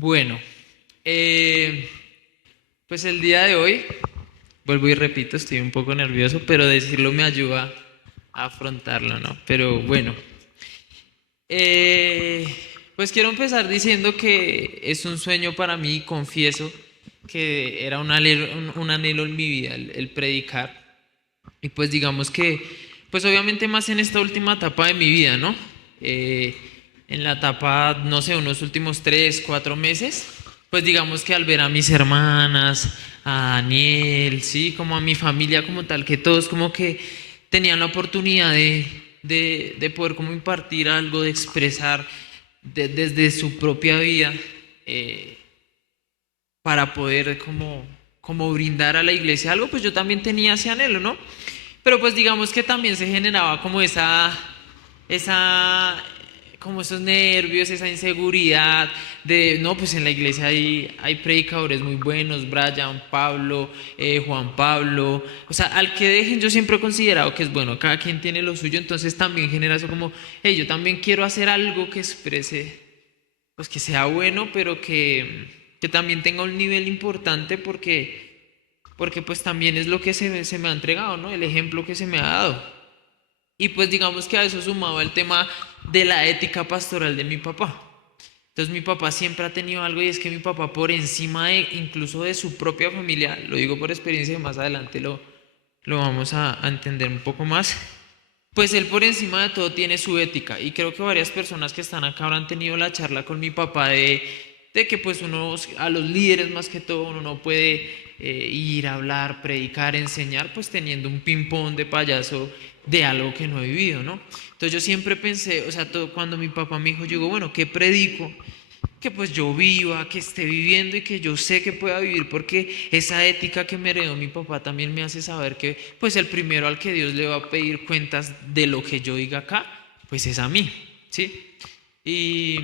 Bueno, eh, pues el día de hoy, vuelvo y repito, estoy un poco nervioso, pero decirlo me ayuda a afrontarlo, ¿no? Pero bueno, eh, pues quiero empezar diciendo que es un sueño para mí, confieso que era un anhelo en mi vida el predicar. Y pues digamos que, pues obviamente más en esta última etapa de mi vida, ¿no? Eh, en la etapa, no sé, unos últimos 3, 4 meses, pues digamos que al ver a mis hermanas, a Daniel, sí, como a mi familia como tal, que todos como que tenían la oportunidad de poder como impartir algo, de expresar desde su propia vida, eh, para poder como brindar a la iglesia algo, pues yo también tenía ese anhelo, ¿no? Pero pues digamos que también se generaba como esa, como esos nervios, esa inseguridad de, no, pues en la iglesia hay predicadores muy buenos, Brian, Pablo, Juan Pablo, o sea, al que dejen yo siempre he considerado que es bueno, cada quien tiene lo suyo, entonces también genera eso como, hey, yo también quiero hacer algo que exprese, pues que sea bueno, pero que también tenga un nivel importante porque pues también es lo que se me ha entregado, ¿no? El ejemplo que se me ha dado. Y pues digamos que a eso sumado el tema de la ética pastoral de mi papá. Entonces mi papá siempre ha tenido algo y es que mi papá por encima de incluso de su propia familia, lo digo por experiencia y más adelante lo vamos a entender un poco más, pues él por encima de todo tiene su ética y creo que varias personas que están acá habrán tenido la charla con mi papá de que pues uno, a los líderes más que todo, uno no puede ir a hablar, predicar, enseñar, pues teniendo un ping-pong de payaso de algo que no he vivido, ¿no? Entonces yo siempre pensé, o sea, cuando mi papá me dijo, yo digo, bueno, ¿qué predico? Que pues yo viva, que esté viviendo y que yo sé que pueda vivir porque esa ética que me heredó mi papá también me hace saber que pues el primero al que Dios le va a pedir cuentas de lo que yo diga acá, pues es a mí, ¿sí? Y,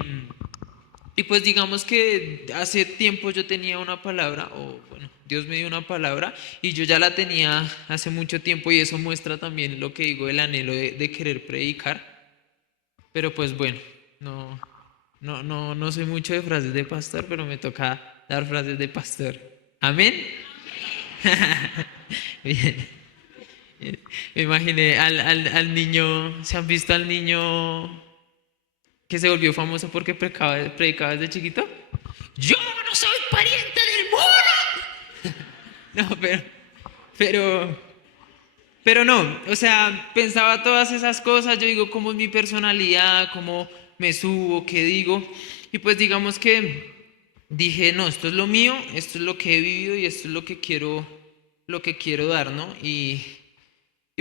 y pues digamos que hace tiempo yo tenía una palabra, o bueno, Dios me dio una palabra y yo ya la tenía hace mucho tiempo y eso muestra también lo que digo, el anhelo de querer predicar, pero pues bueno, no, no soy mucho de frases de pastor, pero me toca dar frases de pastor. Amén. Bien. Me imaginé al niño, ¿se han visto al niño que se volvió famoso porque predicaba desde chiquito? Yo no soy pariente del mono. No, pero, pero no, o sea, pensaba todas esas cosas, yo digo, cómo es mi personalidad, cómo me subo, qué digo, y pues digamos que dije, no, esto es lo mío, esto es lo que he vivido y esto es lo que quiero dar, ¿no? Y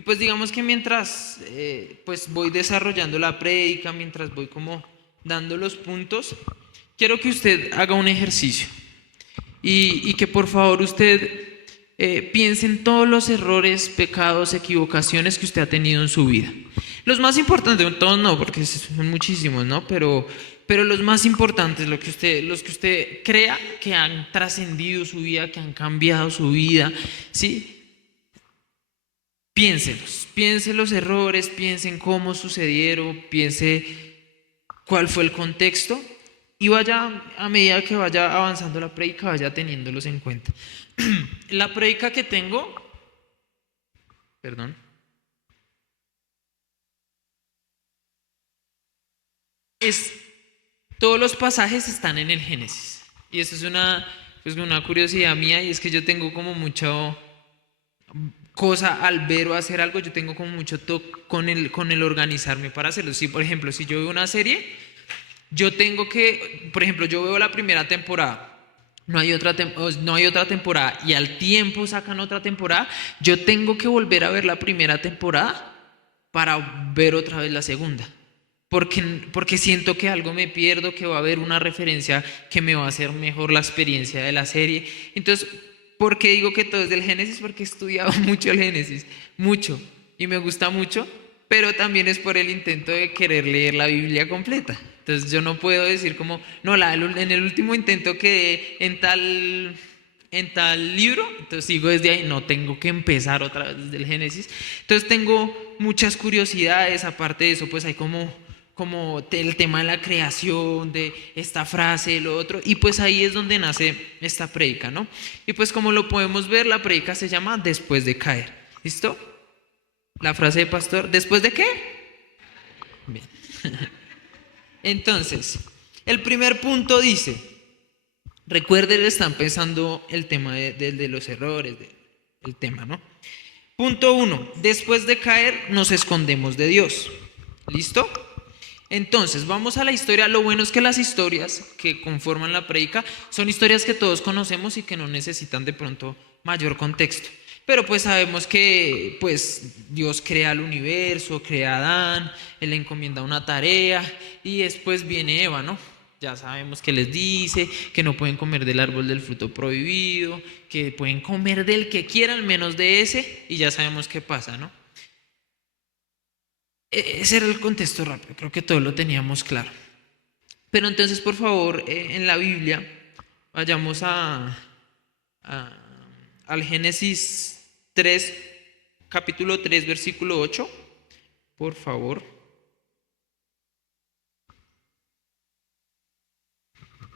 pues digamos que mientras pues voy desarrollando la prédica, mientras voy como dando los puntos, quiero que usted haga un ejercicio y que por favor usted piense en todos los errores, pecados, equivocaciones que usted ha tenido en su vida. Los más importantes, todos no, porque son muchísimos, ¿no? Pero los más importantes, los que usted crea que han trascendido su vida, que han cambiado su vida, ¿sí? Piénselos, piense los errores, piense en cómo sucedieron, piense cuál fue el contexto y vaya, a medida que vaya avanzando la prédica, vaya teniéndolos en cuenta. La prédica que tengo, perdón, es, todos los pasajes están en el Génesis. Y eso es pues una curiosidad mía y es que yo tengo como mucho cosa al ver o hacer algo, yo tengo como mucho toque con el organizarme para hacerlo. Si, por ejemplo, si yo veo una serie, yo tengo que, por ejemplo, yo veo la primera temporada, no hay otra temporada y al tiempo sacan otra temporada, yo tengo que volver a ver la primera temporada para ver otra vez la segunda. Porque siento que algo me pierdo, que va a haber una referencia que me va a hacer mejor la experiencia de la serie. Entonces, ¿por qué digo que todo es del Génesis? Porque he estudiado mucho el Génesis, mucho, y me gusta mucho, pero también es por el intento de querer leer la Biblia completa. Entonces yo no puedo decir como, no, en el último intento quedé en tal libro, entonces sigo desde ahí, no tengo que empezar otra vez desde el Génesis. Entonces tengo muchas curiosidades, aparte de eso, pues hay como como el tema de la creación, de esta frase, de lo otro, y pues ahí es donde nace esta prédica, ¿no? Y pues como lo podemos ver, la prédica se llama Después de caer. ¿Listo? La frase de pastor, ¿después de qué? Bien. Entonces, el primer punto dice, recuerden, están pensando el tema de los errores, el tema, ¿no? Punto 1, después de caer nos escondemos de Dios. ¿Listo? Entonces, vamos a la historia. Lo bueno es que las historias que conforman la prédica son historias que todos conocemos y que no necesitan de pronto mayor contexto. Pero pues sabemos que pues Dios crea el universo, crea a Adán, Él le encomienda una tarea y después viene Eva, ¿no? Ya sabemos que les dice que no pueden comer del árbol del fruto prohibido, que pueden comer del que quieran menos de ese, y ya sabemos qué pasa, ¿no? Ese era el contexto rápido, creo que todos lo teníamos claro. Pero entonces, por favor, en la Biblia, vayamos al Génesis 3, capítulo 3, versículo 8, por favor.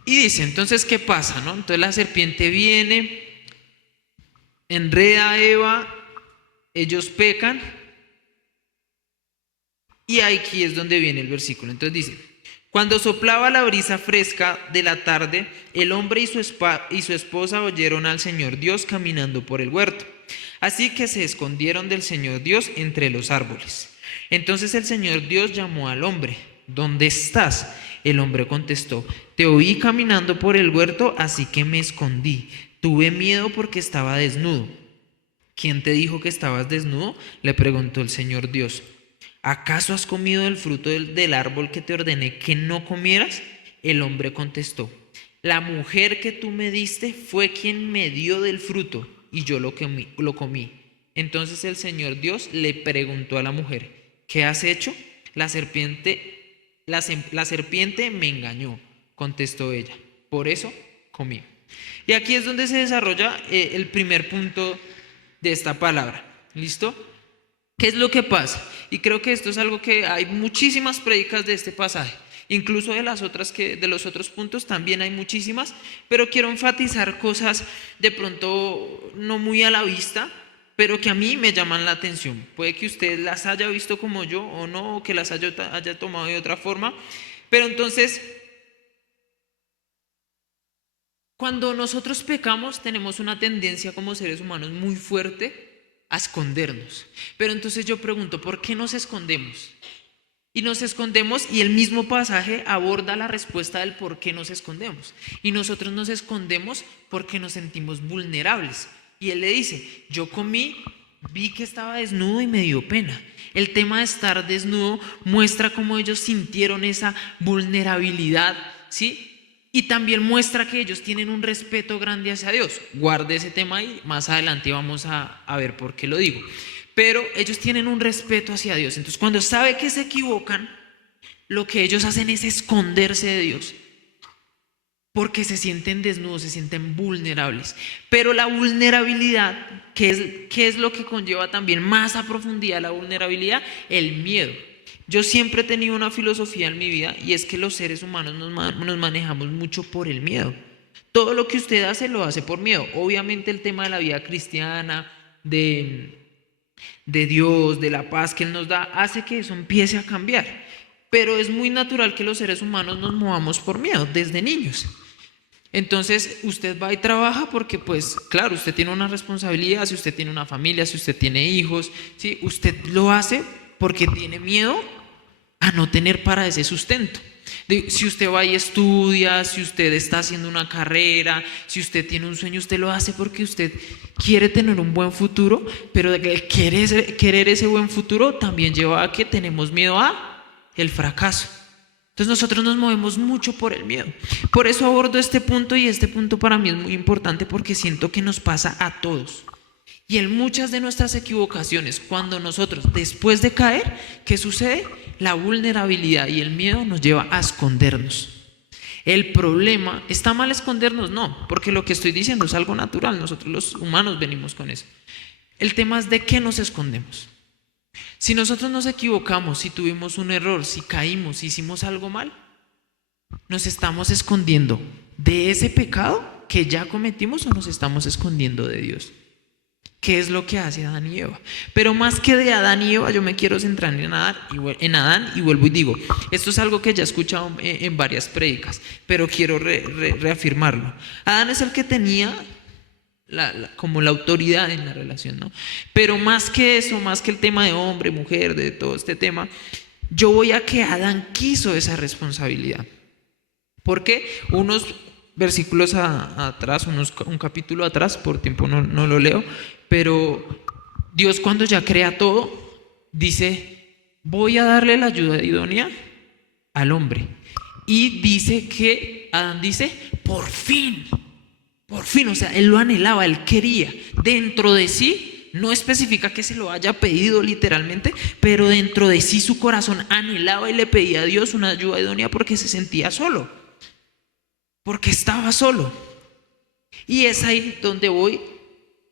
Y dice, entonces, ¿qué pasa, no? Entonces la serpiente viene, enreda a Eva, ellos pecan, y aquí es donde viene el versículo. Entonces dice, cuando soplaba la brisa fresca de la tarde, el hombre y su esposa oyeron al Señor Dios caminando por el huerto. Así que se escondieron del Señor Dios entre los árboles. Entonces el Señor Dios llamó al hombre, ¿dónde estás? El hombre contestó, te oí caminando por el huerto, así que me escondí. Tuve miedo porque estaba desnudo. ¿Quién te dijo que estabas desnudo? Le preguntó el Señor Dios. ¿Acaso has comido del fruto del árbol que te ordené que no comieras? El hombre contestó, la mujer que tú me diste fue quien me dio del fruto y yo lo comí. Entonces el Señor Dios le preguntó a la mujer, ¿qué has hecho? La serpiente me engañó, contestó ella, por eso comí. Y aquí es donde se desarrolla el primer punto de esta palabra. ¿Listo? ¿Qué es lo que pasa? Y creo que esto es algo que hay muchísimas prédicas de este pasaje, incluso de los otros puntos también hay muchísimas, pero quiero enfatizar cosas de pronto no muy a la vista, pero que a mí me llaman la atención. Puede que usted las haya visto como yo o no, o que las haya tomado de otra forma, pero entonces, cuando nosotros pecamos, tenemos una tendencia como seres humanos muy fuerte a escondernos. Pero entonces yo pregunto, ¿por qué nos escondemos? Y nos escondemos, y el mismo pasaje aborda la respuesta del por qué nos escondemos. Y nosotros nos escondemos porque nos sentimos vulnerables. Y él le dice, yo comí, vi que estaba desnudo y me dio pena. El tema de estar desnudo muestra cómo ellos sintieron esa vulnerabilidad, ¿sí? Y también muestra que ellos tienen un respeto grande hacia Dios. Guarde ese tema ahí, más adelante vamos a ver por qué lo digo. Pero ellos tienen un respeto hacia Dios. Entonces, cuando sabe que se equivocan, lo que ellos hacen es esconderse de Dios. Porque se sienten desnudos, se sienten vulnerables. Pero la vulnerabilidad, ¿qué es lo que conlleva también más a profundidad la vulnerabilidad? El miedo. Yo siempre he tenido una filosofía en mi vida y es que los seres humanos nos manejamos mucho por el miedo. Todo lo que usted hace lo hace por miedo. Obviamente el tema de la vida cristiana, de Dios, de la paz que Él nos da, hace que eso empiece a cambiar. Pero es muy natural que los seres humanos nos movamos por miedo desde niños. Entonces usted va y trabaja porque pues claro, usted tiene una responsabilidad, si usted tiene una familia, si usted tiene hijos, ¿sí? Usted lo hace porque tiene miedo a no tener para ese sustento. Si usted va y estudia, si usted está haciendo una carrera, si usted tiene un sueño, usted lo hace porque usted quiere tener un buen futuro, pero el querer ese buen futuro también lleva a que tenemos miedo a el fracaso. Entonces nosotros nos movemos mucho por el miedo. Por eso abordo este punto, y este punto para mí es muy importante porque siento que nos pasa a todos. Y en muchas de nuestras equivocaciones, cuando nosotros, después de caer, ¿qué sucede? La vulnerabilidad y el miedo nos lleva a escondernos. El problema, ¿está mal escondernos? No, porque lo que estoy diciendo es algo natural, nosotros los humanos venimos con eso. El tema es de qué nos escondemos. Si nosotros nos equivocamos, si tuvimos un error, si caímos, si hicimos algo mal, ¿nos estamos escondiendo de ese pecado que ya cometimos o nos estamos escondiendo de Dios? ¿Qué es lo que hace Adán y Eva? Pero más que de Adán y Eva, yo me quiero centrar en Adán y vuelvo y digo, esto es algo que ya he escuchado en varias prédicas, pero quiero reafirmarlo. Adán es el que tenía como la autoridad en la relación, ¿no? Pero más que eso, más que el tema de hombre, mujer, de todo este tema, yo voy a que Adán quiso esa responsabilidad. Porque unos versículos atrás, un capítulo atrás, por tiempo no lo leo, pero Dios cuando ya crea todo, dice, voy a darle la ayuda idónea al hombre. Y dice que Adán dice, por fin, o sea, él lo anhelaba, él quería, dentro de sí, no especifica que se lo haya pedido literalmente, pero dentro de sí su corazón anhelaba y le pedía a Dios una ayuda idónea porque se sentía solo, porque estaba solo. Y es ahí donde voy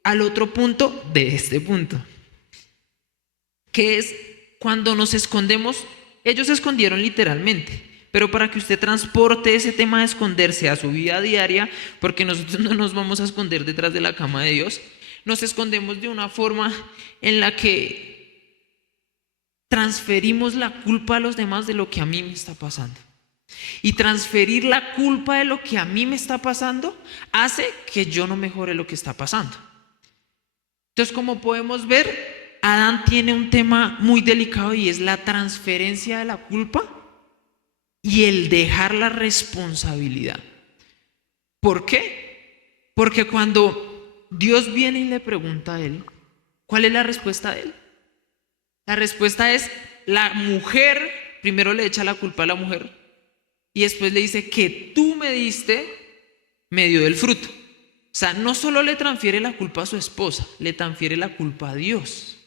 al otro punto de este punto, que es cuando nos escondemos. Ellos se escondieron literalmente, pero para que usted transporte ese tema de esconderse a su vida diaria, porque nosotros no nos vamos a esconder detrás de la cama de Dios, nos escondemos de una forma en la que transferimos la culpa a los demás de lo que a mí me está pasando. Y transferir la culpa de lo que a mí me está pasando hace que yo no mejore lo que está pasando. Entonces, como podemos ver, Adán tiene un tema muy delicado y es la transferencia de la culpa y el dejar la responsabilidad. ¿Por qué? Porque cuando Dios viene y le pregunta a él, ¿cuál es la respuesta de él? La respuesta es, la mujer, primero le echa la culpa a la mujer y después le dice que tú me diste medio del fruto. O sea, no solo le transfiere la culpa a su esposa, le transfiere la culpa a Dios.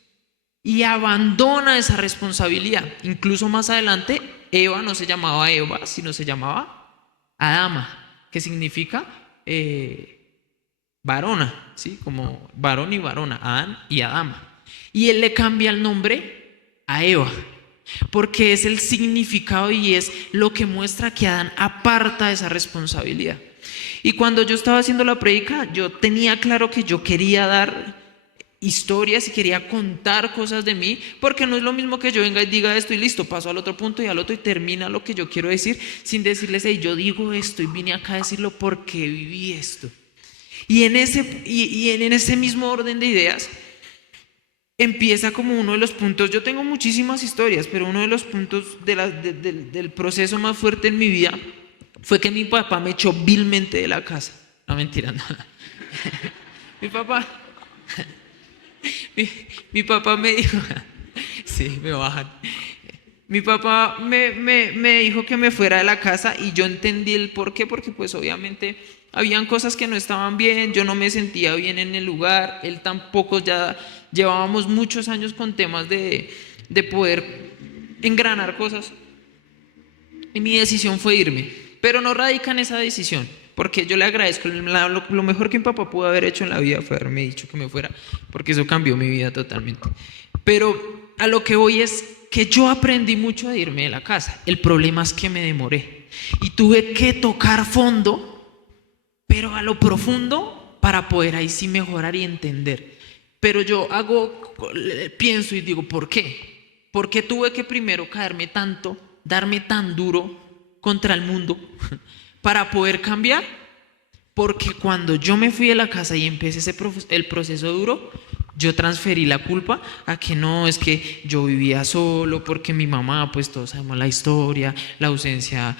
Y abandona esa responsabilidad. Incluso más adelante, Eva no se llamaba Eva, sino se llamaba Adama, que significa varona, ¿sí? Como varón y varona, Adán y Adama. Y él le cambia el nombre a Eva, porque es el significado y es lo que muestra que Adán aparta esa responsabilidad. Y cuando yo estaba haciendo la prédica, yo tenía claro que yo quería dar historias y quería contar cosas de mí, porque no es lo mismo que yo venga y diga esto y listo, paso al otro punto y al otro y termina lo que yo quiero decir sin decirles, hey, yo digo esto y vine acá a decirlo porque viví esto. Y en ese mismo orden de ideas empieza como uno de los puntos. Yo tengo muchísimas historias, pero uno de los puntos del proceso más fuerte en mi vida fue que mi papá me echó vilmente de la casa. No, mentira, no. Mi papá mi papá me dijo, sí, me bajan. Mi papá me dijo que me fuera de la casa y yo entendí el por qué, porque pues obviamente habían cosas que no estaban bien, yo no me sentía bien en el lugar, él tampoco, ya llevábamos muchos años con temas de poder engranar cosas y mi decisión fue irme, pero no radica en esa decisión. Porque yo le agradezco, lo mejor que mi papá pudo haber hecho en la vida fue haberme dicho que me fuera, porque eso cambió mi vida totalmente. Pero a lo que voy es que yo aprendí mucho de irme de la casa. El problema es que me demoré y tuve que tocar fondo, pero a lo profundo, para poder ahí sí mejorar y entender. Pero yo pienso y digo, ¿por qué? ¿Por qué tuve que primero caerme tanto, darme tan duro contra el mundo para poder cambiar? Porque cuando yo me fui de la casa y empecé el proceso duro, yo transferí la culpa a que no, es que yo vivía solo, porque mi mamá, pues todos sabemos la historia, la ausencia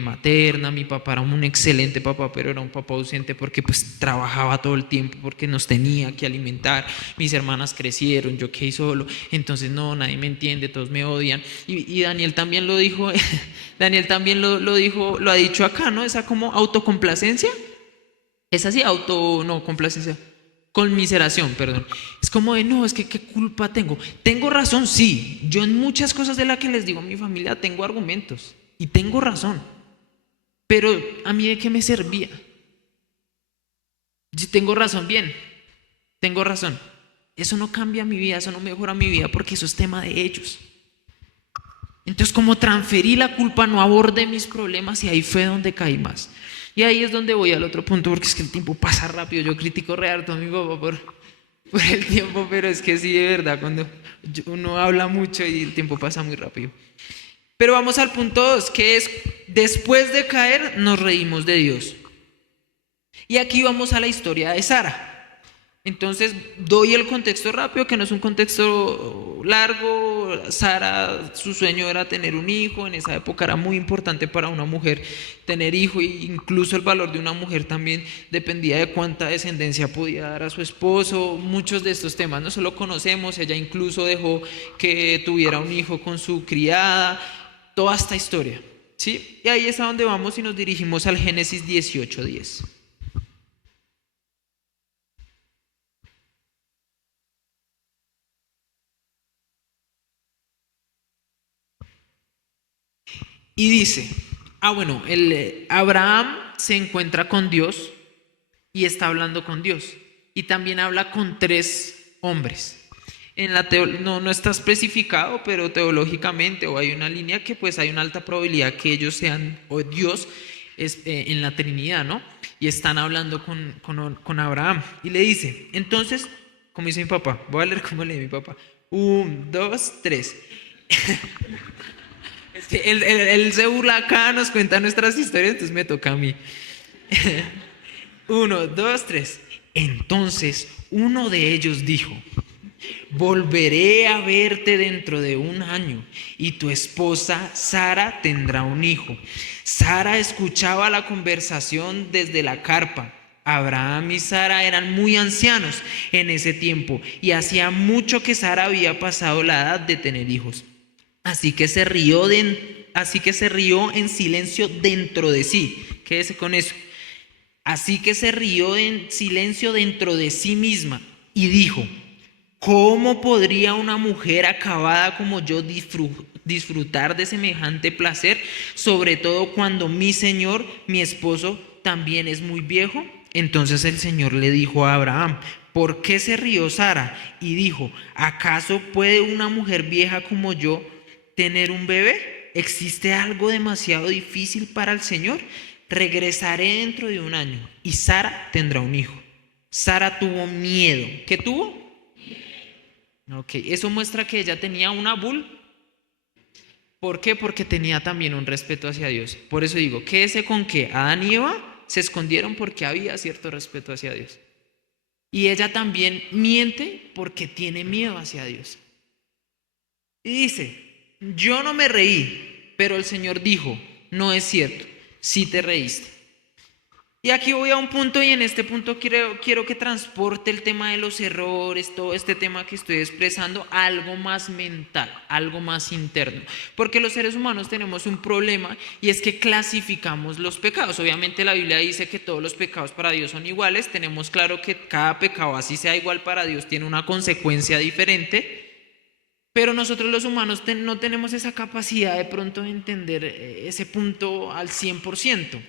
materna, mi papá era un excelente papá, pero era un papá ausente porque pues trabajaba todo el tiempo, porque nos tenía que alimentar, mis hermanas crecieron, yo quedé solo, entonces no, nadie me entiende, todos me odian, y Daniel también lo dijo, Daniel también lo dijo, lo ha dicho acá, ¿no? Esa como autocomplacencia, es así, no, complacencia. Conmiseración, perdón. Es como de, no, es que qué culpa tengo. Tengo razón, sí. Yo en muchas cosas de las que les digo a mi familia tengo argumentos y tengo razón. Pero a mí de qué me servía. Si tengo razón, bien. Tengo razón. Eso no cambia mi vida, eso no mejora mi vida porque eso es tema de ellos. Entonces, como transferí la culpa, no abordé mis problemas y ahí fue donde caí más. Y ahí es donde voy al otro punto, porque es que el tiempo pasa rápido. Yo critico re harto a mi papá por el tiempo, pero es que sí, de verdad, cuando uno habla mucho y el tiempo pasa muy rápido. Pero vamos al punto 2, que es, después de caer, nos reímos de Dios. Y aquí vamos a la historia de Sara. Entonces doy el contexto rápido, que no es un contexto largo. Sara, su sueño era tener un hijo. En esa época era muy importante para una mujer tener hijo, e incluso el valor de una mujer también dependía de cuánta descendencia podía dar a su esposo. Muchos de estos temas no solo conocemos. Ella incluso dejó que tuviera un hijo con su criada. Toda esta historia, ¿sí? Y ahí es a donde vamos y nos dirigimos al Génesis 18:10. Y dice, bueno, Abraham se encuentra con Dios y está hablando con Dios. Y también habla con tres hombres. No está especificado, pero teológicamente, o hay una línea que pues hay una alta probabilidad que ellos sean, o Dios es, en la Trinidad, ¿no? Y están hablando con Abraham. Y le dice, entonces, como dice mi papá, voy a leer cómo lee mi papá. 1, 2, 3. Es que él se burla acá, nos cuenta nuestras historias, entonces me toca a mí. 1, 2, 3. Entonces uno de ellos dijo, volveré a verte dentro de un año y tu esposa Sara tendrá un hijo. Sara escuchaba la conversación desde la carpa. Abraham y Sara eran muy ancianos en ese tiempo y hacía mucho que Sara había pasado la edad de tener hijos. Así que se rió en silencio dentro de sí. Quédese con eso. Así que se rió en silencio dentro de sí misma y dijo, ¿cómo podría una mujer acabada como yo disfrutar de semejante placer? Sobre todo cuando mi señor, mi esposo, también es muy viejo. Entonces el Señor le dijo a Abraham, ¿por qué se rió Sara? Y dijo, ¿acaso puede una mujer vieja como yo tener un bebé? ¿Existe algo demasiado difícil para el Señor? Regresaré dentro de un año y Sara tendrá un hijo. Sara tuvo miedo. ¿Qué tuvo? Ok, eso muestra que ella tenía una bull. ¿Por qué? Porque tenía también un respeto hacia Dios. Por eso digo, quédese con que Adán y Eva se escondieron porque había cierto respeto hacia Dios. Y ella también miente porque tiene miedo hacia Dios. Y dice, yo no me reí, pero el Señor dijo, no es cierto, sí te reíste. Y aquí voy a un punto y en este punto quiero que transporte el tema de los errores, todo este tema que estoy expresando, a algo más mental, algo más interno. Porque los seres humanos tenemos un problema y es que clasificamos los pecados. Obviamente la Biblia dice que todos los pecados para Dios son iguales. Tenemos claro que cada pecado, así sea igual para Dios, tiene una consecuencia diferente. Pero nosotros los humanos no tenemos esa capacidad de pronto de entender ese punto al 100%.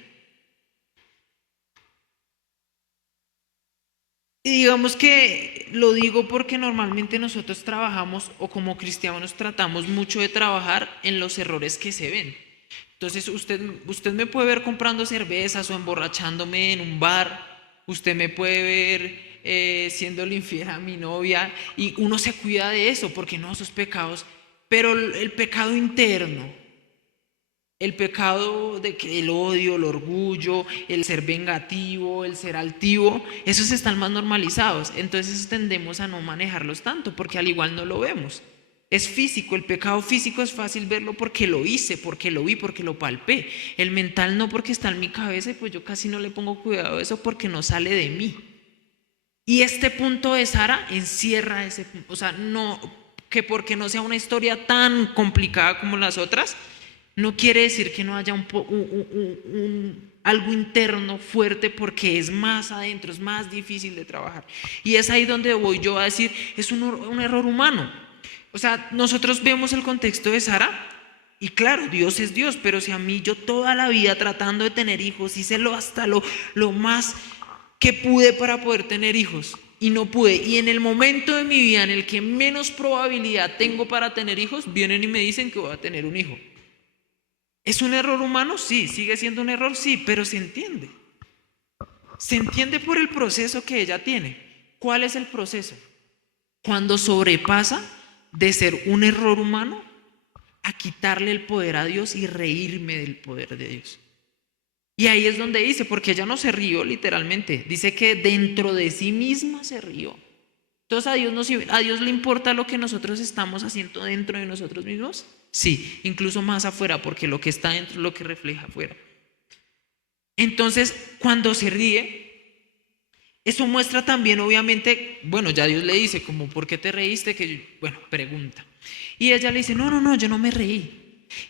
Y digamos que lo digo porque normalmente nosotros trabajamos o como cristianos tratamos mucho de trabajar en los errores que se ven. Entonces usted me puede ver comprando cervezas o emborrachándome en un bar, usted me puede ver siendo infiel a mi novia y uno se cuida de eso porque no, esos pecados, pero el pecado interno, el pecado de que el odio, el orgullo, el ser vengativo, el ser altivo, esos están más normalizados. Entonces tendemos a no manejarlos tanto porque al igual no lo vemos. Es físico, el pecado físico es fácil verlo porque lo hice, porque lo vi, porque lo palpé. El mental no, porque está en mi cabeza y pues yo casi no le pongo cuidado a eso porque no sale de mí. Y este punto de Sara encierra ese punto. O sea, no, que porque no sea una historia tan complicada como las otras, no quiere decir que no haya algo interno fuerte porque es más adentro, es más difícil de trabajar. Y es ahí donde voy yo a decir, es un error humano. O sea, nosotros vemos el contexto de Sara y claro, Dios es Dios, pero si a mí yo toda la vida tratando de tener hijos, hice hasta lo más que pude para poder tener hijos. y no pude. Y en el momento de mi vida en el que menos probabilidad tengo para tener hijos, vienen y me dicen que voy a tener un hijo. ¿Es un error humano? Sí. ¿Sigue siendo un error? Sí, pero se entiende. Se entiende por el proceso que ella tiene. ¿Cuál es el proceso? Cuando sobrepasa de ser un error humano a quitarle el poder a Dios y reírme del poder de Dios. Y ahí es donde dice, porque ella no se rió literalmente, dice que dentro de sí misma se rió. Entonces a Dios le importa lo que nosotros estamos haciendo dentro de nosotros mismos. Sí, incluso más afuera, porque lo que está dentro es lo que refleja afuera. Entonces, cuando se ríe, eso muestra también, obviamente, bueno, ya Dios le dice, como, ¿por qué te reíste? Bueno, pregunta. Y ella le dice, no, yo no me reí.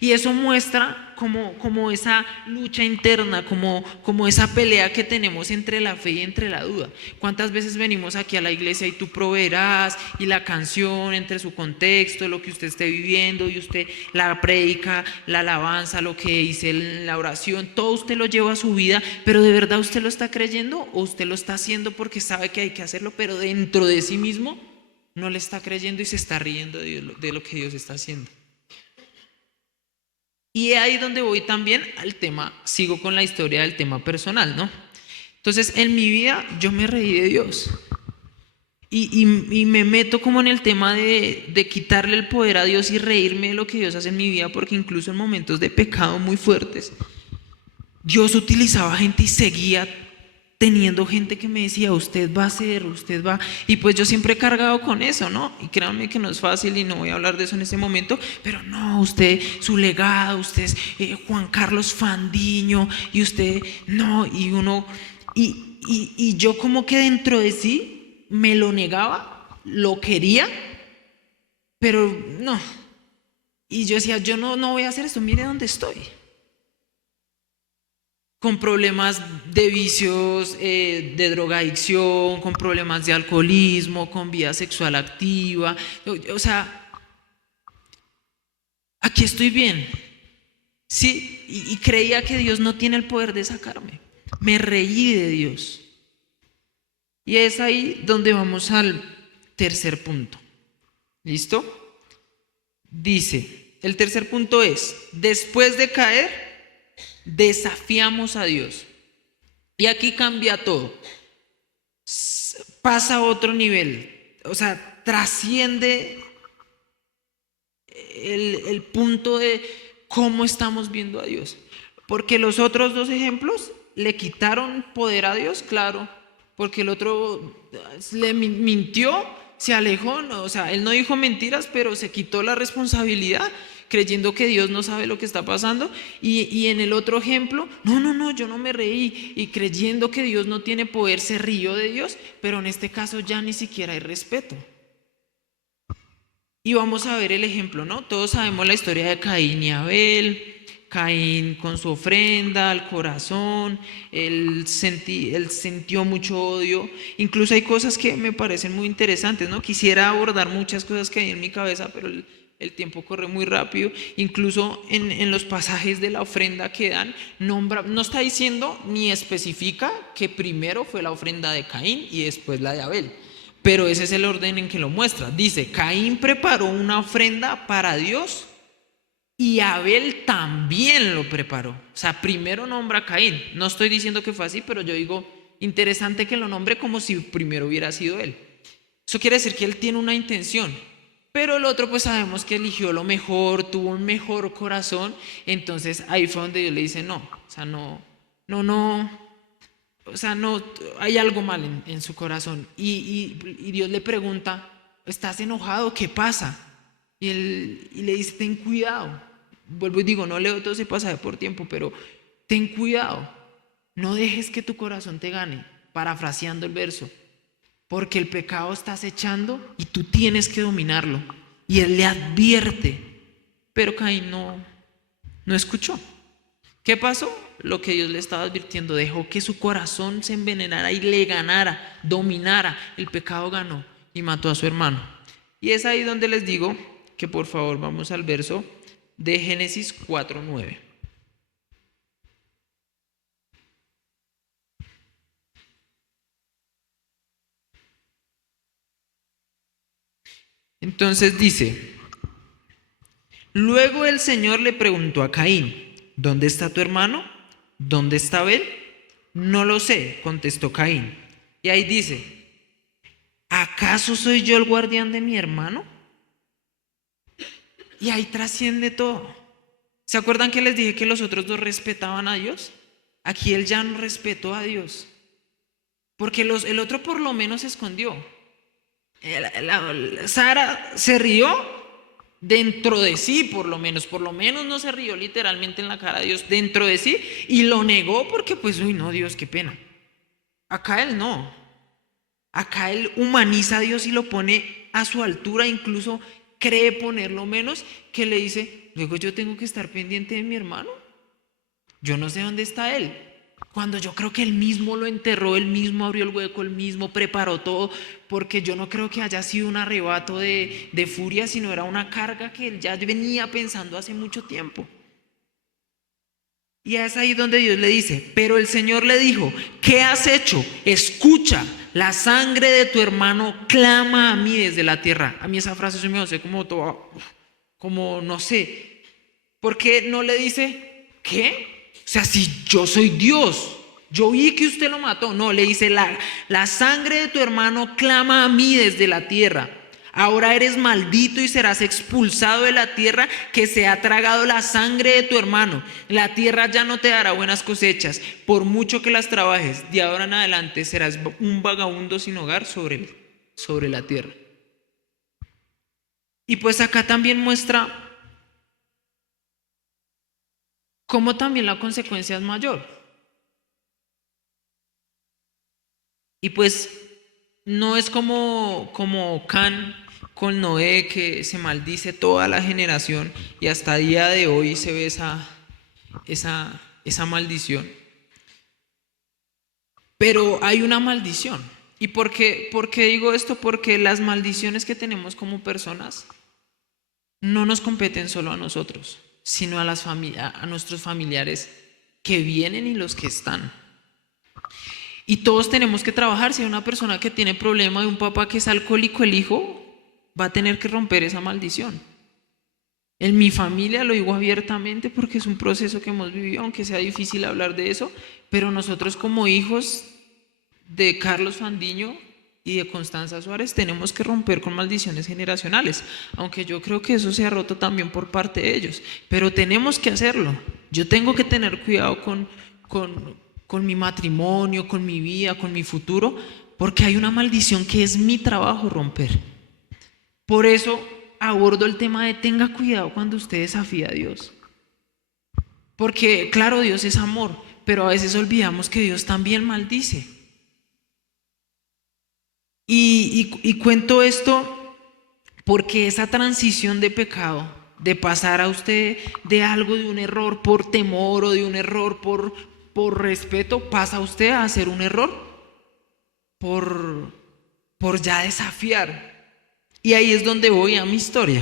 Y eso muestra como esa lucha interna, como esa pelea que tenemos entre la fe y entre la duda. ¿Cuántas veces venimos aquí a la iglesia y tú proveerás y la canción entre su contexto, lo que usted esté viviendo y usted la predica, la alabanza, lo que dice en la oración, todo usted lo lleva a su vida, pero de verdad usted lo está creyendo o usted lo está haciendo porque sabe que hay que hacerlo, pero dentro de sí mismo no le está creyendo y se está riendo de lo que Dios está haciendo? Y ahí donde voy también al tema, sigo con la historia del tema personal, ¿no? Entonces, en mi vida yo me reí de Dios. Y me meto como en el tema de quitarle el poder a Dios y reírme de lo que Dios hace en mi vida, porque incluso en momentos de pecado muy fuertes, Dios utilizaba gente y seguía teniendo gente que me decía, usted va a hacer, usted va. Y pues yo siempre he cargado con eso, ¿no? Y créanme que no es fácil y no voy a hablar de eso en este momento, pero no, usted, su legado, usted es Juan Carlos Fandiño, y usted, no, y uno, y yo como que dentro de sí me lo negaba, lo quería, pero no. Y yo decía, yo no voy a hacer esto, mire dónde estoy. Con problemas de vicios, de drogadicción, con problemas de alcoholismo, con vida sexual activa. O sea, aquí estoy bien. Sí, y creía que Dios no tiene el poder de sacarme. Me reí de Dios. Y es ahí donde vamos al tercer punto. ¿Listo? Dice, el tercer punto es, después de caer, desafiamos a Dios. Y aquí cambia todo. Pasa a otro nivel. O sea, trasciende el punto de cómo estamos viendo a Dios. Porque los otros dos ejemplos le quitaron poder a Dios, claro. Porque el otro le mintió, se alejó. No, o sea, él no dijo mentiras, pero se quitó la responsabilidad creyendo que Dios no sabe lo que está pasando. Y en el otro ejemplo, no, yo no me reí. Y creyendo que Dios no tiene poder, se rió de Dios, pero en este caso ya ni siquiera hay respeto. Y vamos a ver el ejemplo, ¿no? Todos sabemos la historia de Caín y Abel. Caín con su ofrenda al corazón, él sintió mucho odio. Incluso hay cosas que me parecen muy interesantes, ¿no? Quisiera abordar muchas cosas que hay en mi cabeza, pero el tiempo corre muy rápido. Incluso en los pasajes de la ofrenda que dan, no está diciendo ni especifica que primero fue la ofrenda de Caín y después la de Abel. Pero ese es el orden en que lo muestra. Dice, Caín preparó una ofrenda para Dios y Abel también lo preparó. O sea, primero nombra a Caín. No estoy diciendo que fue así, pero yo digo, interesante que lo nombre como si primero hubiera sido él. Eso quiere decir que él tiene una intención. Pero el otro pues sabemos que eligió lo mejor, tuvo un mejor corazón. Entonces ahí fue donde Dios le dice, no, o sea, no, o sea, no, hay algo mal en su corazón. Y Dios le pregunta, ¿estás enojado? ¿Qué pasa? Y le dice, ten cuidado. Vuelvo y digo, no leo todo ese pasaje por tiempo, pero ten cuidado. No dejes que tu corazón te gane, parafraseando el verso, porque el pecado está acechando y tú tienes que dominarlo. Y él le advierte, pero Caín no escuchó. ¿Qué pasó? Lo que Dios le estaba advirtiendo, dejó que su corazón se envenenara y le ganara, dominara. El pecado ganó y mató a su hermano. Y es ahí donde les digo que por favor vamos al verso de Génesis 4:9. Entonces dice, luego el Señor le preguntó a Caín, ¿dónde está tu hermano? ¿Dónde está Abel? No lo sé, contestó Caín. Y ahí dice, ¿acaso soy yo el guardián de mi hermano? Y ahí trasciende todo. ¿Se acuerdan que les dije que los otros dos respetaban a Dios? Aquí él ya no respetó a Dios. Porque el otro por lo menos se escondió. Sara se rió dentro de sí, por lo menos no se rió literalmente en la cara de Dios, dentro de sí, y lo negó porque pues, uy no, Dios, qué pena. Acá él no. Acá él humaniza a Dios y lo pone a su altura, incluso cree ponerlo menos, que le dice, luego yo tengo que estar pendiente de mi hermano. Yo no sé dónde está él. Cuando yo creo que él mismo lo enterró, él mismo abrió el hueco, él mismo preparó todo, porque yo no creo que haya sido un arrebato de furia, sino era una carga que él ya venía pensando hace mucho tiempo. Y es ahí donde Dios le dice, pero el Señor le dijo, ¿qué has hecho? Escucha, la sangre de tu hermano clama a mí desde la tierra. A mí esa frase se me hace como toda, como no sé, ¿por qué no le dice, ¿qué? O sea, si yo soy Dios, yo vi que usted lo mató. No, le dice, la sangre de tu hermano clama a mí desde la tierra. Ahora eres maldito y serás expulsado de la tierra que se ha tragado la sangre de tu hermano. La tierra ya no te dará buenas cosechas, por mucho que las trabajes. De ahora en adelante serás un vagabundo sin hogar sobre la tierra. Y pues acá también muestra cómo también la consecuencia es mayor. Y pues no es como Can con Noé, que se maldice toda la generación y hasta el día de hoy se ve esa maldición. Pero hay una maldición. ¿Y por qué digo esto? Porque las maldiciones que tenemos como personas no nos competen solo a nosotros, sino a nuestros familiares que vienen y los que están. Y todos tenemos que trabajar. Si hay una persona que tiene problema de un papá que es alcohólico, el hijo va a tener que romper esa maldición. En mi familia lo digo abiertamente porque es un proceso que hemos vivido, aunque sea difícil hablar de eso, pero nosotros como hijos de Carlos Fandiño y de Constanza Suárez tenemos que romper con maldiciones generacionales, aunque yo creo que eso se ha roto también por parte de ellos, pero tenemos que hacerlo. Yo tengo que tener cuidado con mi matrimonio, con mi vida, con mi futuro, porque hay una maldición que es mi trabajo romper. Por eso abordo el tema de tenga cuidado cuando usted desafía a Dios. Porque claro, Dios es amor, pero a veces olvidamos que Dios también maldice. Y cuento esto porque esa transición de pecado, de pasar a usted de algo, de un error por temor o de un error por respeto, pasa a usted a hacer un error por ya desafiar. Y ahí es donde voy a mi historia.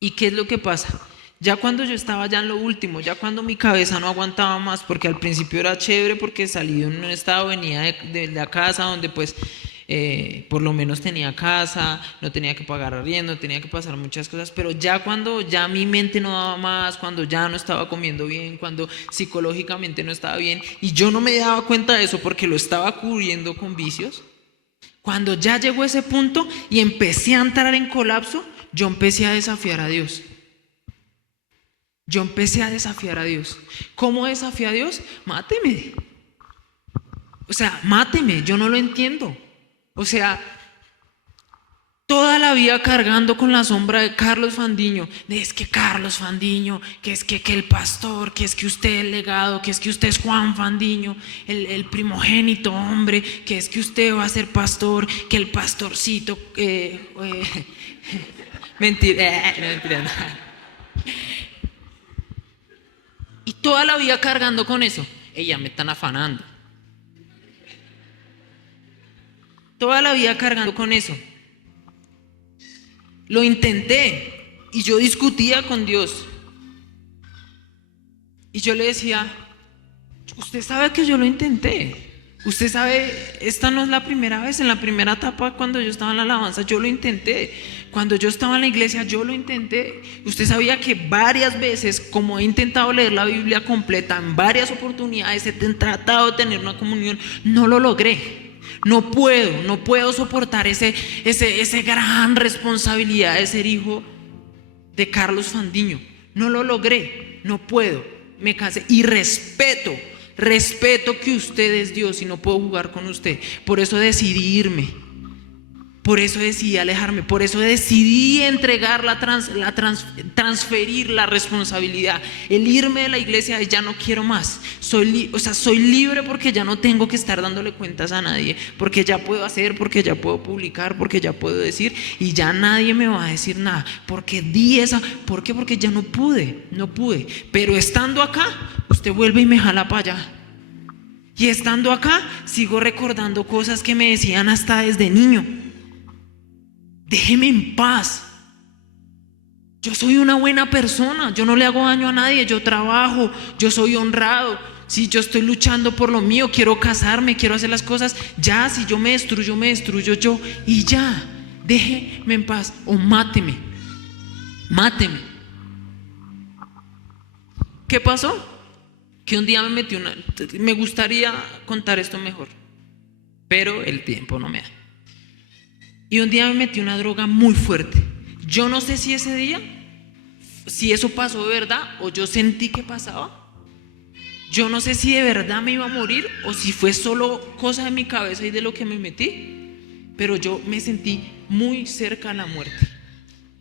¿Y qué es lo que pasa? Ya cuando yo estaba ya en lo último, ya cuando mi cabeza no aguantaba más, porque al principio era chévere porque salí de un estado, venía de la casa donde pues por lo menos tenía casa, no tenía que pagar arriendo, no tenía que pasar muchas cosas, pero ya cuando ya mi mente no daba más, cuando ya no estaba comiendo bien, cuando psicológicamente no estaba bien, y yo no me daba cuenta de eso porque lo estaba cubriendo con vicios, cuando ya llegó ese punto y empecé a entrar en colapso, yo empecé a desafiar a Dios. Yo empecé a desafiar a Dios. ¿Cómo desafié a Dios? Máteme. O sea, máteme, yo no lo entiendo. O sea, toda la vida cargando con la sombra de Carlos Fandiño. Es que Carlos Fandiño, que es que el pastor, que es que usted el legado, que es que usted es Juan Fandiño, el primogénito hombre, que es que usted va a ser pastor, que el pastorcito... mentira, mentira. No. Y toda la vida cargando con eso. Ella me están afanando. Toda la vida cargando con eso. Lo intenté y yo discutía con Dios. Y yo le decía, usted sabe que yo lo intenté. Usted sabe, esta no es la primera vez. En la primera etapa, cuando yo estaba en la alabanza, yo lo intenté. Cuando yo estaba en la iglesia, yo lo intenté. Usted sabía que varias veces, como he intentado leer la Biblia completa en varias oportunidades, he tratado de tener una comunión, no lo logré. No puedo soportar ese gran responsabilidad de ser hijo de Carlos Fandiño. No lo logré, no puedo, me cansé. Y respeto que usted es Dios y no puedo jugar con usted. Por eso decidí irme, por eso decidí alejarme, por eso decidí entregar transferir la responsabilidad. El irme de la iglesia, ya no quiero más. Soy libre porque ya no tengo que estar dándole cuentas a nadie, porque ya puedo hacer, porque ya puedo publicar, porque ya puedo decir, y ya nadie me va a decir nada, porque ¿por qué? Porque ya no pude. Pero estando acá, usted vuelve y me jala para allá. Y estando acá, sigo recordando cosas que me decían hasta desde niño. Déjeme en paz. Yo soy una buena persona, yo no le hago daño a nadie, yo trabajo, yo soy honrado. Si yo estoy luchando por lo mío, quiero casarme, quiero hacer las cosas. Ya, si yo me destruyo yo. Y ya, déjeme en paz o máteme. ¿Qué pasó? Que un día me gustaría contar esto mejor, pero el tiempo no me da. Y un día me metí una droga muy fuerte. Yo no sé si ese día, si eso pasó de verdad o yo sentí que pasaba. Yo no sé si de verdad me iba a morir o si fue solo cosa de mi cabeza y de lo que me metí. Pero yo me sentí muy cerca a la muerte.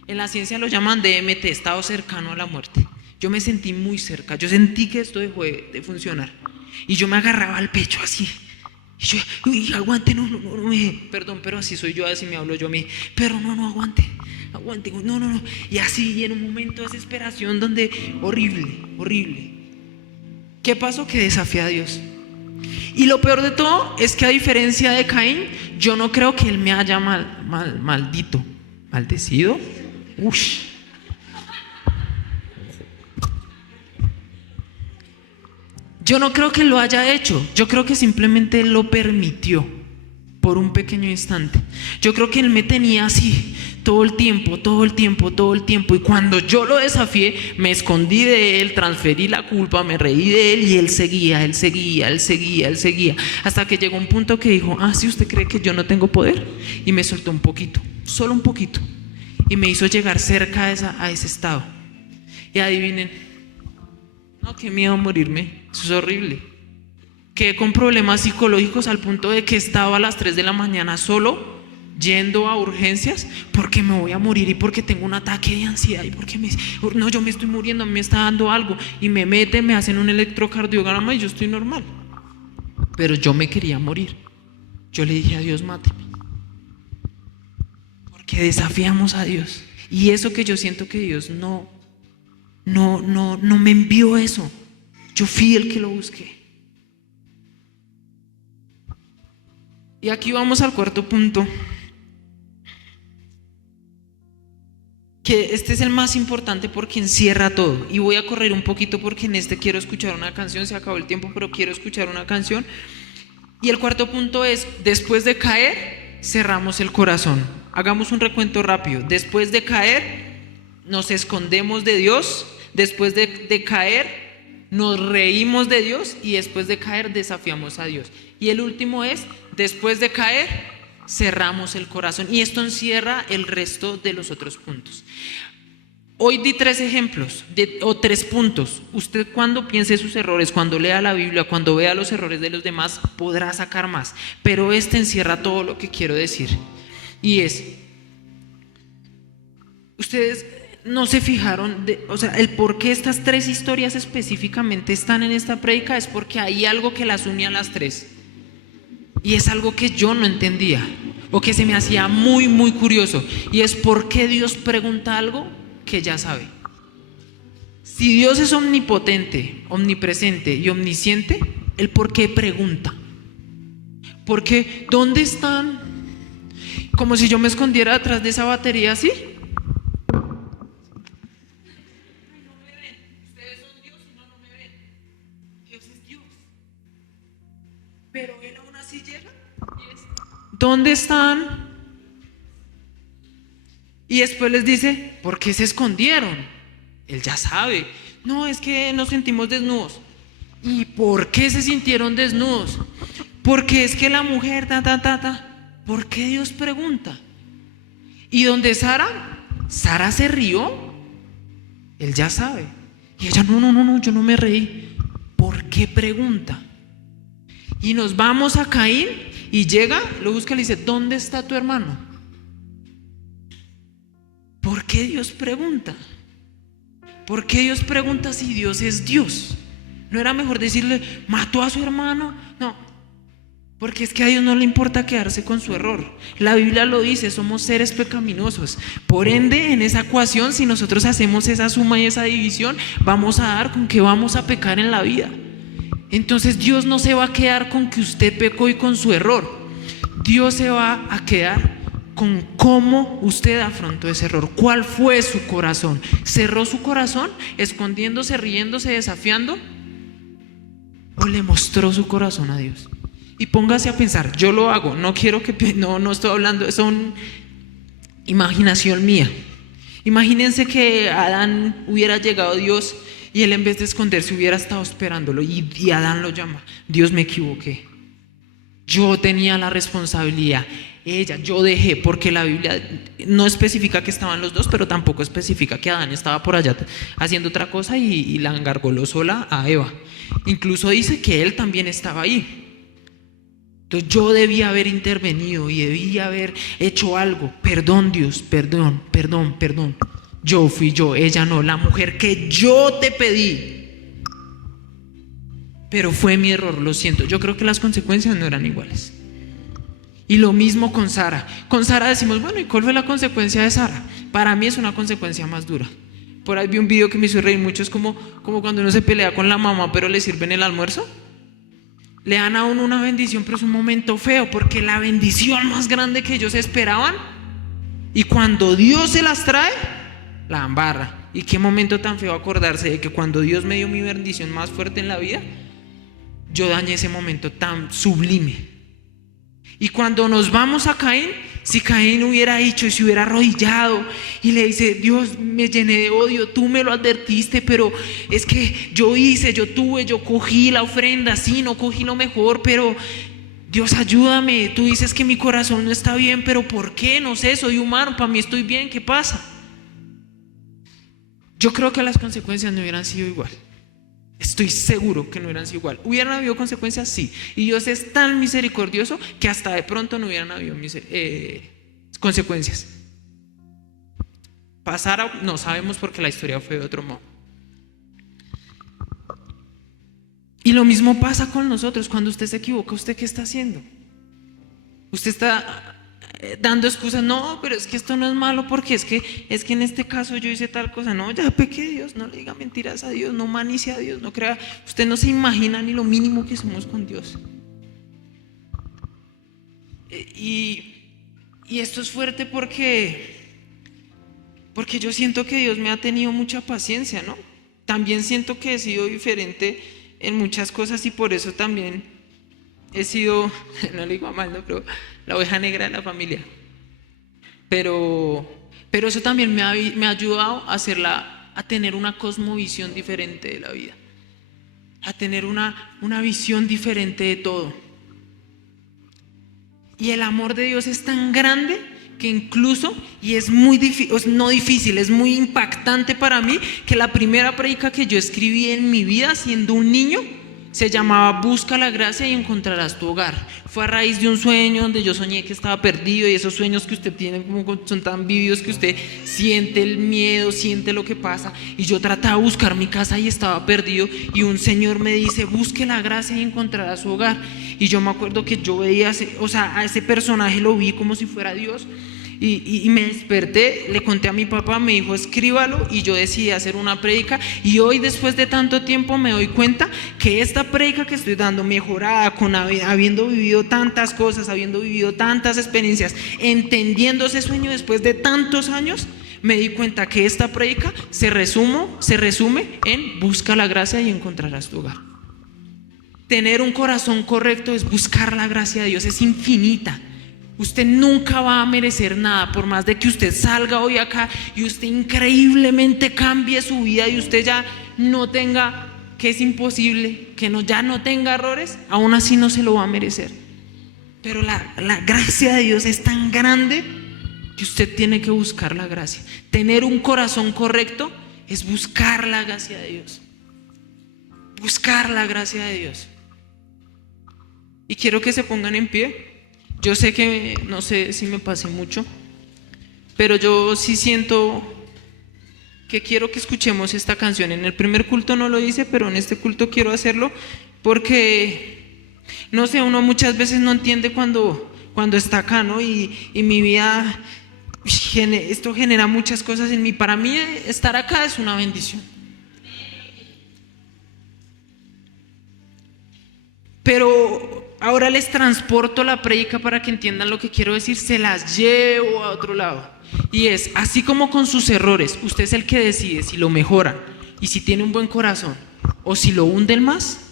En la ciencia lo llaman DMT, estado cercano a la muerte. Yo me sentí muy cerca. Yo sentí que esto dejó de funcionar. Y yo me agarraba al pecho así. Y yo, uy, aguante, no, perdón, pero así soy yo, así me hablo yo a mí. Pero no, aguante, no. Y así, y en un momento de desesperación donde, horrible. ¿Qué pasó? Que desafié a Dios. Y lo peor de todo es que, a diferencia de Caín, yo no creo que él me haya maldecido. Ush. Yo no creo que lo haya hecho. Yo creo que simplemente él lo permitió por un pequeño instante. Yo creo que él me tenía así todo el tiempo. Y cuando yo lo desafié, me escondí de él, transferí la culpa, me reí de él, y él seguía. Hasta que llegó un punto que dijo: ¿sí usted cree que yo no tengo poder? Y me soltó un poquito, solo un poquito. Y me hizo llegar cerca a ese estado. Y adivinen, no, qué miedo a morirme. Eso es horrible. Quedé con problemas psicológicos al punto de que estaba a las 3 de la mañana solo, yendo a urgencias, porque me voy a morir y porque tengo un ataque de ansiedad y porque yo me estoy muriendo, me está dando algo. Y me hacen un electrocardiograma y yo estoy normal. Pero yo me quería morir. Yo le dije a Dios: máteme. Porque desafiamos a Dios. Y eso que yo siento que Dios no me envió eso. Yo fui el que lo busqué. Y aquí vamos al cuarto punto, que este es el más importante porque encierra todo. Y voy a correr un poquito porque en este quiero escuchar una canción. Se acabó el tiempo, pero quiero escuchar una canción. Y el cuarto punto es: después de caer, cerramos el corazón. Hagamos un recuento rápido. Después de caer, nos escondemos de Dios. Después de caer, nos reímos de Dios. Y después de caer, desafiamos a Dios. Y el último es: después de caer, cerramos el corazón. Y esto encierra el resto de los otros puntos. Hoy di 3 ejemplos o 3 puntos. Usted, cuando piense sus errores, cuando lea la Biblia, cuando vea los errores de los demás, podrá sacar más. Pero este encierra todo lo que quiero decir. Y es: ustedes no se fijaron, el por qué estas 3 historias específicamente están en esta prédica. Es porque hay algo que las une a las 3. Y es algo que yo no entendía, o que se me hacía muy, muy curioso. Y es: ¿por qué Dios pregunta algo que ya sabe? Si Dios es omnipotente, omnipresente y omnisciente, ¿el por qué pregunta? Porque ¿dónde están? Como si yo me escondiera detrás de esa batería así. Pero él aún ¿Dónde están? Y después les dice, ¿por qué se escondieron? Él ya sabe. No, es que nos sentimos desnudos. ¿Y por qué se sintieron desnudos? Porque es que la mujer, ¿por qué Dios pregunta? Y donde Sara se rió, él ya sabe. Y ella, no, yo no me reí. ¿Por qué pregunta? Y nos vamos a Caín y llega, lo busca y le dice, ¿dónde está tu hermano? ¿Por qué Dios pregunta? ¿Por qué Dios pregunta si Dios es Dios? ¿No era mejor decirle, mató a su hermano? No, porque es que a Dios no le importa quedarse con su error. La Biblia lo dice, somos seres pecaminosos. Por ende, en esa ecuación, si nosotros hacemos esa suma y esa división, vamos a dar con que vamos a pecar en la vida. Entonces Dios no se va a quedar con que usted pecó y con su error. Dios se va a quedar con cómo usted afrontó ese error. ¿Cuál fue su corazón? ¿Cerró su corazón escondiéndose, riéndose, desafiando? ¿O le mostró su corazón a Dios? Y póngase a pensar, yo lo hago, no quiero que, no estoy hablando, es una imaginación mía. Imagínense que a Adán hubiera llegado Dios y él en vez de esconderse hubiera estado esperándolo y Adán lo llama, Dios, me equivoqué, yo tenía la responsabilidad, yo dejé, porque la Biblia no especifica que estaban los dos, pero tampoco especifica que Adán estaba por allá haciendo otra cosa y la engargoló sola a Eva. Incluso dice que él también estaba ahí. Entonces yo debía haber intervenido y debía haber hecho algo. Perdón, Dios, perdón. Yo fui yo, ella no, la mujer que yo te pedí. Pero fue mi error, lo siento. Yo creo que las consecuencias no eran iguales. Y lo mismo con Sara. Con Sara decimos, bueno, ¿y cuál fue la consecuencia de Sara? Para mí es una consecuencia más dura. Por ahí vi un video que me hizo reír mucho. Es como cuando uno se pelea con la mamá pero le sirven el almuerzo. Le dan a uno una bendición, pero es un momento feo, porque la bendición más grande que ellos esperaban, y cuando Dios se las trae, la embarra. Y qué momento tan feo acordarse de que cuando Dios me dio mi bendición más fuerte en la vida, yo dañé ese momento tan sublime. Y cuando nos vamos a Caín, si Caín hubiera dicho y se hubiera arrodillado y le dice, Dios, me llené de odio, tú me lo advertiste, pero es que yo hice, yo tuve, yo cogí la ofrenda, sí, no cogí lo mejor, pero Dios, ayúdame, tú dices que mi corazón no está bien, pero ¿por qué? No sé, soy humano, para mí estoy bien, ¿qué pasa? Yo creo que las consecuencias no hubieran sido igual. Estoy seguro que no hubieran sido igual. ¿Hubieran habido consecuencias? Sí. Y Dios es tan misericordioso que hasta de pronto no hubieran habido consecuencias. Pasar, no sabemos porque la historia fue de otro modo. Y lo mismo pasa con nosotros. Cuando usted se equivoca, ¿usted qué está haciendo? Usted está dando excusas, no, pero es que esto no es malo porque es que en este caso yo hice tal cosa. No, ya pequé, Dios, no le diga mentiras a Dios, no manice a Dios, no crea. Usted no se imagina ni lo mínimo que somos con Dios. Y esto es fuerte porque yo siento que Dios me ha tenido mucha paciencia, ¿no? También siento que he sido diferente en muchas cosas y por eso también he sido, no le digo a mal, ¿no? Pero la oveja negra de la familia. Pero eso también me ha ayudado a tener una cosmovisión diferente de la vida, a tener una visión diferente de todo. Y el amor de Dios es tan grande que incluso, y es muy difícil, es muy impactante para mí, que la primera prédica que yo escribí en mi vida siendo un niño se llamaba Busca la gracia y encontrarás tu hogar. Fue a raíz de un sueño donde yo soñé que estaba perdido, y esos sueños que usted tiene son tan vívidos que usted siente el miedo, siente lo que pasa, y yo trataba de buscar mi casa y estaba perdido, y un señor me dice, busque la gracia y encontrará su hogar. Y yo me acuerdo que yo veía a ese personaje, lo vi como si fuera Dios. Y me desperté, le conté a mi papá, me dijo escríbalo, y yo decidí hacer una prédica. Y hoy, después de tanto tiempo, me doy cuenta que esta prédica que estoy dando, mejorada, habiendo vivido tantas cosas, habiendo vivido tantas experiencias, entendiendo ese sueño después de tantos años, me di cuenta que esta prédica se resume en busca la gracia y encontrarás tu hogar. Tener un corazón correcto es buscar la gracia de Dios, es infinita. Usted nunca va a merecer nada, por más de que usted salga hoy acá y usted increíblemente cambie su vida y usted ya no tenga, que es imposible, que ya no tenga errores, aún así no se lo va a merecer. Pero la gracia de Dios es tan grande que usted tiene que buscar la gracia. Tener un corazón correcto es buscar la gracia de Dios. Buscar la gracia de Dios. Y quiero que se pongan en pie. Yo sé que no sé si me pasé mucho, pero yo sí siento que quiero que escuchemos esta canción. En el primer culto no lo hice, pero en este culto quiero hacerlo porque, no sé, uno muchas veces no entiende cuando está acá, ¿no? Y mi vida, esto genera muchas cosas en mí. Para mí estar acá es una bendición. Pero ahora les transporto la prédica para que entiendan lo que quiero decir, se las llevo a otro lado. Y es, así como con sus errores, usted es el que decide si lo mejora y si tiene un buen corazón o si lo hunde más,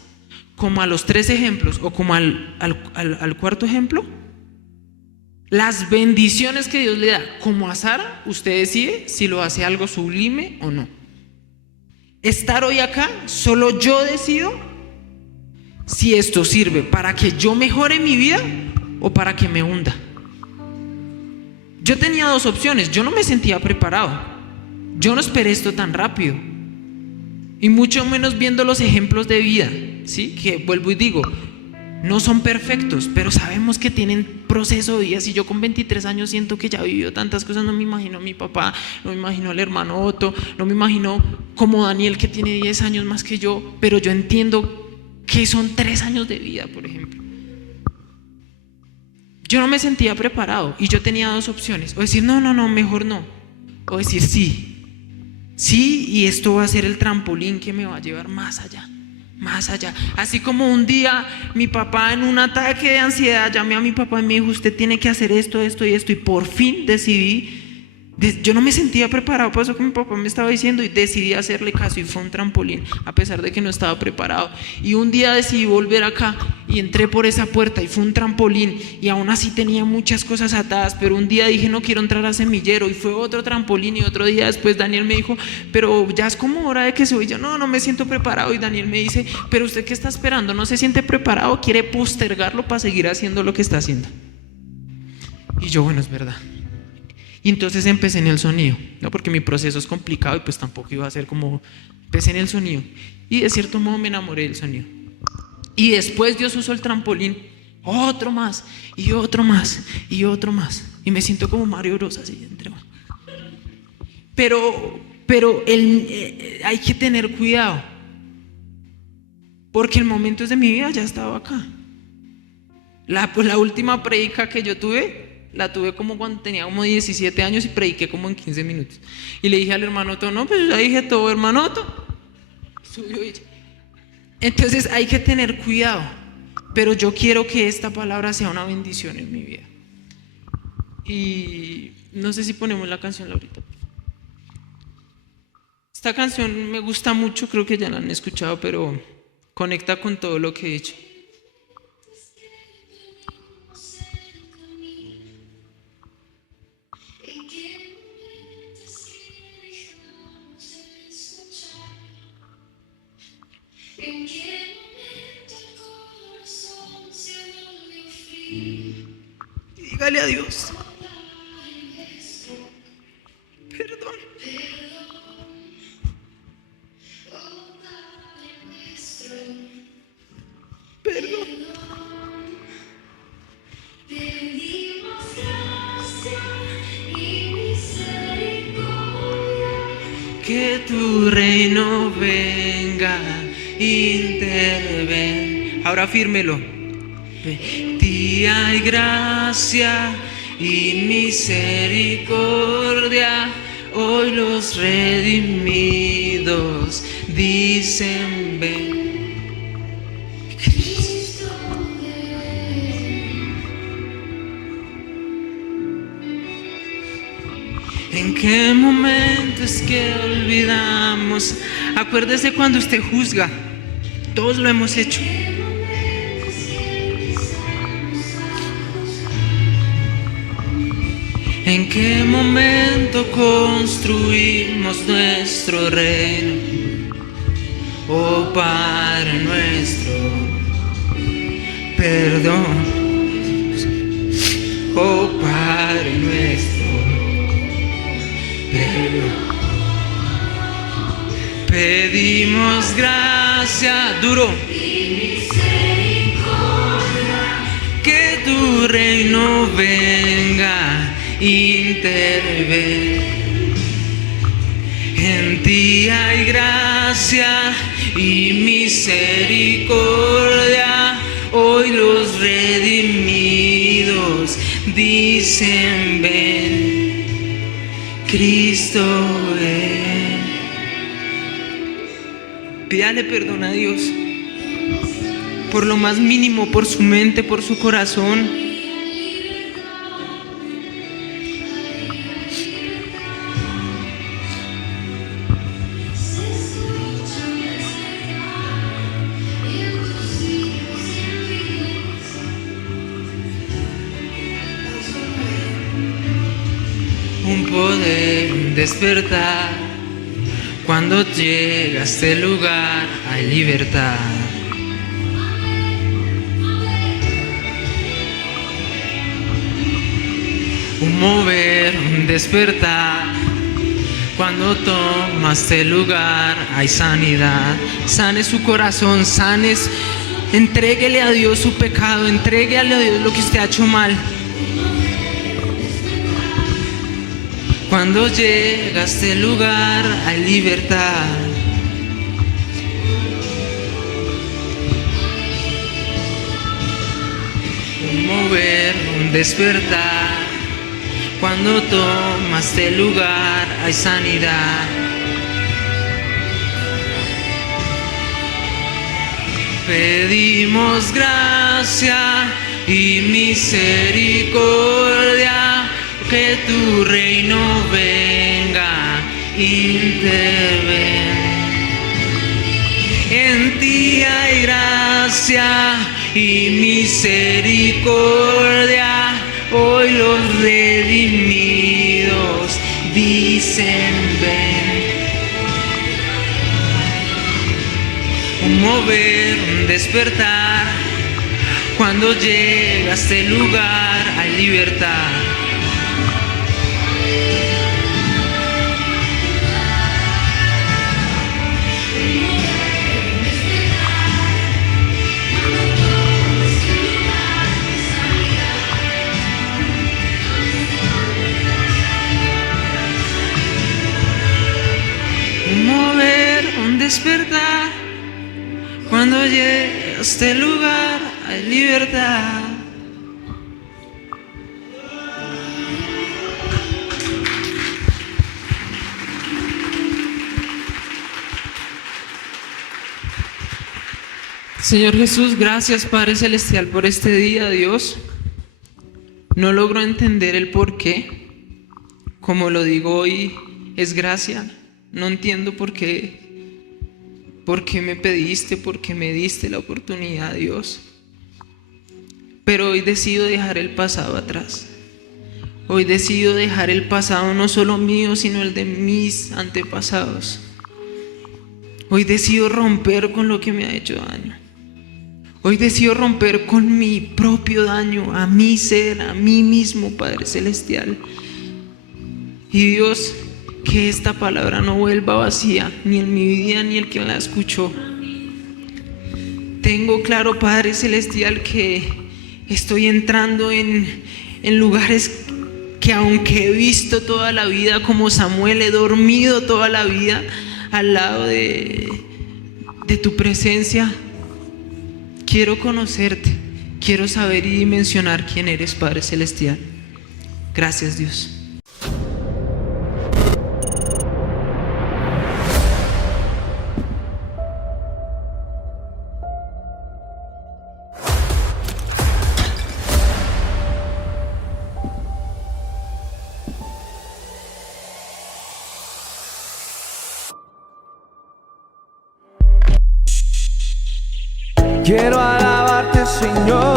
como a los 3 ejemplos o como al cuarto ejemplo, las bendiciones que Dios le da, como a Sara, usted decide si lo hace algo sublime o no. Estar hoy acá, solo yo decido si esto sirve para que yo mejore mi vida o para que me hunda. Yo tenía 2 opciones. Yo no me sentía preparado. Yo no esperé esto tan rápido. Y mucho menos viendo los ejemplos de vida, ¿sí? Que vuelvo y digo, no son perfectos, pero sabemos que tienen proceso de vida. Si yo con 23 años siento que ya he vivido tantas cosas, no me imagino a mi papá, no me imagino al hermano Otto, no me imagino como Daniel que tiene 10 años más que yo, pero yo entiendo que son 3 años de vida, por ejemplo. Yo no me sentía preparado y yo tenía 2 opciones: o decir no, mejor no, o decir sí, y esto va a ser el trampolín que me va a llevar más allá. Así como un día mi papá, en un ataque de ansiedad, llamé a mi papá y me dijo: usted tiene que hacer esto y esto, y por fin decidí. Yo no me sentía preparado para eso que mi papá me estaba diciendo y decidí hacerle caso, y fue un trampolín a pesar de que no estaba preparado. Y un día decidí volver acá y entré por esa puerta y fue un trampolín, y aún así tenía muchas cosas atadas, pero un día dije: no quiero entrar a semillero, y fue otro trampolín. Y otro día después Daniel me dijo: pero ya es como hora de que suba. Y yo no me siento preparado. Y Daniel me dice: pero usted, ¿qué está esperando? ¿No se siente preparado? ¿Quiere postergarlo para seguir haciendo lo que está haciendo? Y yo, bueno, es verdad. Y entonces empecé en el sonido, no porque mi proceso es complicado y pues tampoco iba a ser como. Empecé en el sonido y de cierto modo me enamoré del sonido. Y después Dios usó el trampolín, otro más y otro más y otro más, y me siento como Mario Bros así entre más. Pero hay que tener cuidado, porque en momentos de mi vida ya estaba acá. La última predica que yo la tuve como cuando tenía como 17 años y prediqué como en 15 minutos. Y le dije al hermano Otto: no, pues ya dije todo, hermano Otto. Subió ella. Entonces hay que tener cuidado, pero yo quiero que esta palabra sea una bendición en mi vida. Y no sé si ponemos la canción ahorita. Esta canción me gusta mucho, creo que ya la han escuchado, pero conecta con todo lo que he dicho. ¿En qué momento el corazón se volvió frío? Dígale a Dios: perdón. Perdón. Pedimos gracia y misericordia. Que tu reino venga, interven. Ahora fírmelo. Ti hay gracia y misericordia. Hoy los redimidos dicen: ven. Cristo ¿En qué momento es que olvidamos? Acuérdese cuando usted juzga. Todos lo hemos hecho. ¿En qué momento construimos nuestro reino? Oh Padre nuestro, perdón. Oh Padre nuestro, perdón. Pedimos gracia, duro, que tu reino venga, interven. En ti hay gracia y misericordia. Hoy los redimidos dicen ven, Cristo ven. Pídale perdón a Dios por lo más mínimo, por su mente, por su corazón. Un poder, un despertar. Cuando llega a este lugar hay libertad. Un mover, un despertar. Cuando toma este lugar hay sanidad. Sane su corazón, sanes. Entréguele a Dios su pecado, entréguele a Dios lo que usted ha hecho mal. Cuando llega a este lugar hay libertad. Un mover, un despertar. Cuando toma este lugar hay sanidad. Pedimos gracia y misericordia, que tu reino venga, interven. En ti hay gracia y misericordia. Hoy los redimidos dicen ven. Un mover, un despertar. Cuando llega a este lugar hay libertad. Un mover, un despertar. Cuando llegue a este lugar hay libertad. Señor Jesús, gracias Padre Celestial por este día, Dios. No logro entender el por qué. Como lo digo hoy, es gracia. No entiendo por qué me pediste, por qué me diste la oportunidad, Dios. Pero hoy decido dejar el pasado atrás. Hoy decido dejar el pasado no solo mío, sino el de mis antepasados. Hoy decido romper con lo que me ha hecho daño. Hoy decido romper con mi propio daño, a mi ser, a mí mismo, Padre Celestial. Y Dios, que esta palabra no vuelva vacía, ni en mi vida, ni el que la escuchó. Tengo claro, Padre Celestial, que estoy entrando en lugares que, aunque he visto toda la vida como Samuel, he dormido toda la vida al lado de tu presencia. Quiero conocerte, quiero saber y dimensionar quién eres, Padre Celestial. Gracias, Dios. Quiero alabarte, Señor.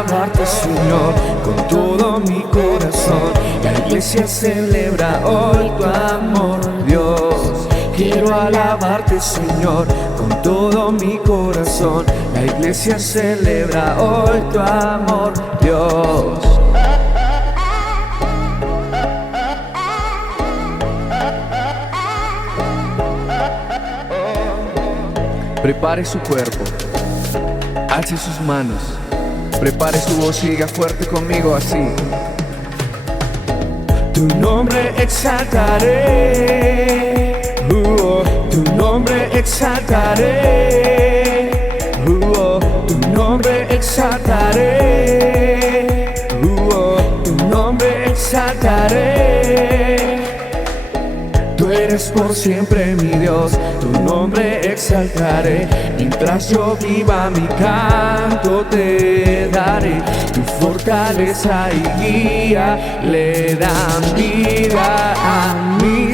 alabarte, Señor, con todo mi corazón. La iglesia celebra hoy tu amor, Dios. Quiero alabarte, Señor, con todo mi corazón. La iglesia celebra hoy tu amor, Dios. Prepare su cuerpo, alce sus manos, prepare su voz y diga fuerte conmigo así. Tu nombre exaltaré, tu nombre exaltaré, tu nombre exaltaré, tu nombre exaltaré. Tú eres por siempre mi Dios, tu nombre exaltaré. Mientras yo viva mi canto te daré. Tu fortaleza y guía le dan vida a mí.